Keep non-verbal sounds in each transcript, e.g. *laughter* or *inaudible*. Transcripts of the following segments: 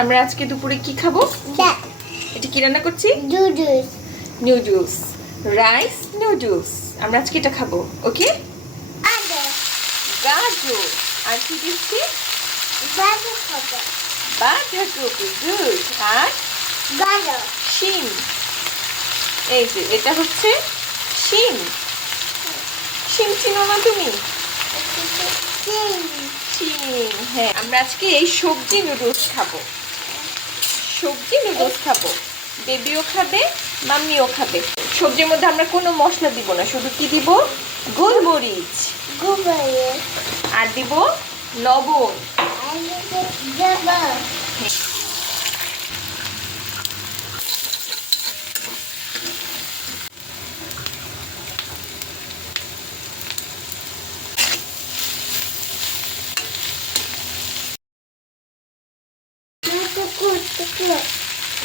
আমরা আজকে দুপুরে কি খাব? এটা কি রান্না করছি? নুডলস রাইস নুডলস আমরা আজকে এটা খাব ওকে? গাজর। আর কি দিচ্ছি? বাঁধাকপি। গুড আর শিম। এই যে এটা হচ্ছে শিম। শিম চিনো না তুমি? শিম। হ্যাঁ। আমরা আজকে এই সবজি নুডলস খাব। সবজি নুডলস খাব। বেবিও খাবে মাম্মিও খাবে। সবজির মধ্যে আমরা কোনো মশলা দিব না শুধু কি দিব? গোলমরিচ। আর দিব লবণ।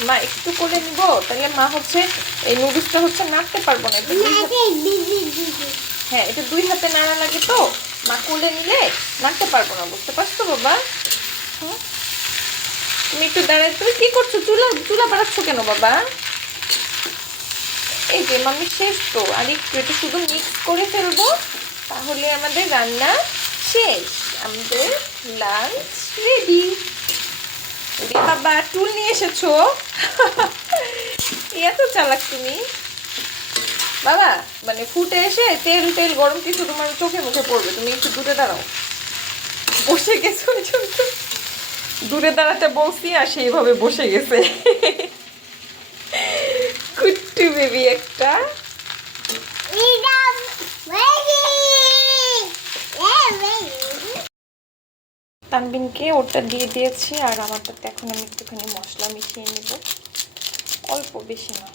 মা একটু করে নিব। তাহলে মা হচ্ছে এই নুডলসটা হচ্ছে নাড়তে পারব না। হ্যাঁ এটা দুই হাতে নাড়া লাগে তো। মা কোলে নিলে নাড়তে পারব না বুঝতে পারছ বাবা? হুম? তুমি একটু দাঁড়ায় তুমি কি করছ? চুলা চুলা বাড়াচ্ছ কেন বাবা? এই যে মামি শেষ তো। আর একটু এটা শুধু মিক্স করে ফেলব। তাহলে আমাদের রান্না শেষ। আমাদের লাঞ্চ রেডি বাবা টুল নিয়ে এসেছ? *laughs* এত চালাক তুমি। বাবা মানে ফুটে এসে তেল তেল গরম কিছু তোমার চোখে মুখে পড়বে। তুমি একটু দূরে দাঁড়াও। বসে গেছো ওই জন্য। দূরে দাঁড়াতে বলছি আর সেইভাবে বসে গেছে। *laughs* কুট্টু বেবি একটা। তানবিনকে ওটা দিয়ে দিয়েছি আর আমারটাতে এখন আমি একটুখানি মশলা মিশিয়ে নেব। অল্প, বেশি না।